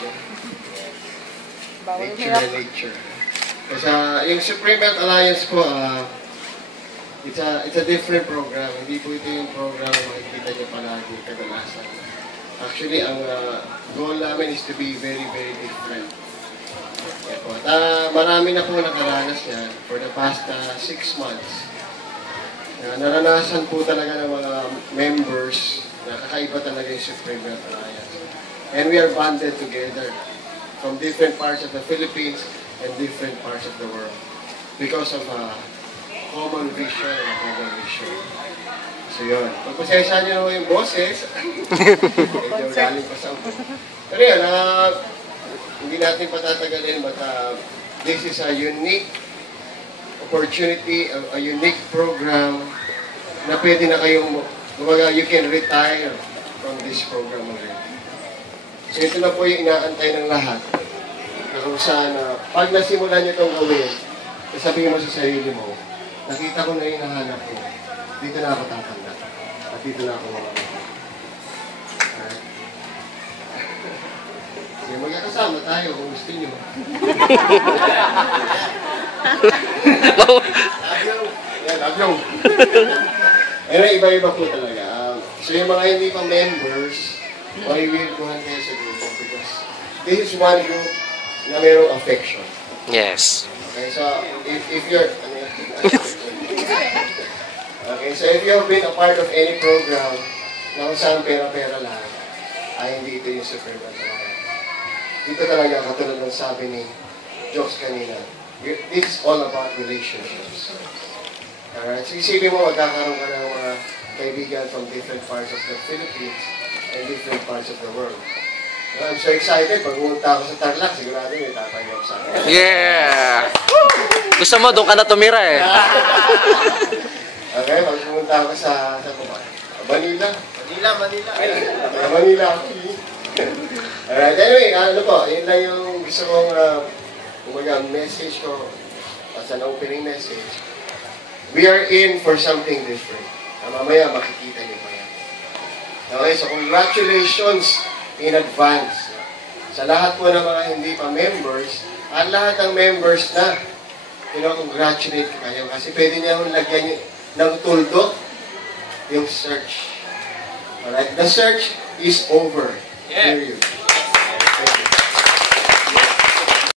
ko. Nature. Kasi yung Supreme Health Alliance po, it's a different program. Hindi po ito yung program na makikita niyo palagi kadalasan. Actually, ang goal namin is to be very, very different. At marami na po nakaranas yan for the past 6 months. Naranasan po talaga ng mga members na kakaiba talaga yung Supreme Health Alliance. And we are bonded together from different parts of the Philippines and different parts of the world because of a common vision and a common mission. So yun. Pagpasensya nyo yung boses, medyo galing pa sa upo. Pero yun, hindi natin patatagalin, but this is a unique opportunity, a unique program na pwede na kayong, you can retire from this program already. So ito na po yung inaantay ng lahat. Na kung saan, pag nasimulan nyo itong gawin, sabihin mo sa sarili mo, nakita ko na yung nahanap ko. Dito na ako tatanda. At dito na ako mamamagal. Alright? Sige, magkakasama tayo kung gusto nyo. Love you. Pero iba-iba po talaga. So yung mga hindi pa members, makiwilkuhan kayo sa grupo because this is one group na mayroong affection. Yes. Okay, so if you're okay, so if you've been a part of any program na kung saan pera-pera lang, ay hindi ito yung Supreme Health Alliance. Dito talaga, katulad ng sabi ni Jokes kanina, it's all about relationships. Alright, so isipin mo, magkakaroon ka ng mga kaibigan from different parts of the Philippines and different parts of the world. I'm so excited. Pag pumunta ako sa Tarlac, sigurado may tatayo ako sa akin. Yeah! Gusto mo, doon ka na tumira eh. Okay, pag pumunta ako sa Manila. Manila ako. Alright, anyway, ano po, yun lang yung gusto kong message ko as an opening message. We are in for something different. Mamaya makikita niyo pa yan. Okay, so congratulations in advance sa lahat po ng mga hindi pa members at lahat ng members na congratulate kayo kasi pwede niya akong lagyan ng tuldok yung search. Alright, the search is over. Period.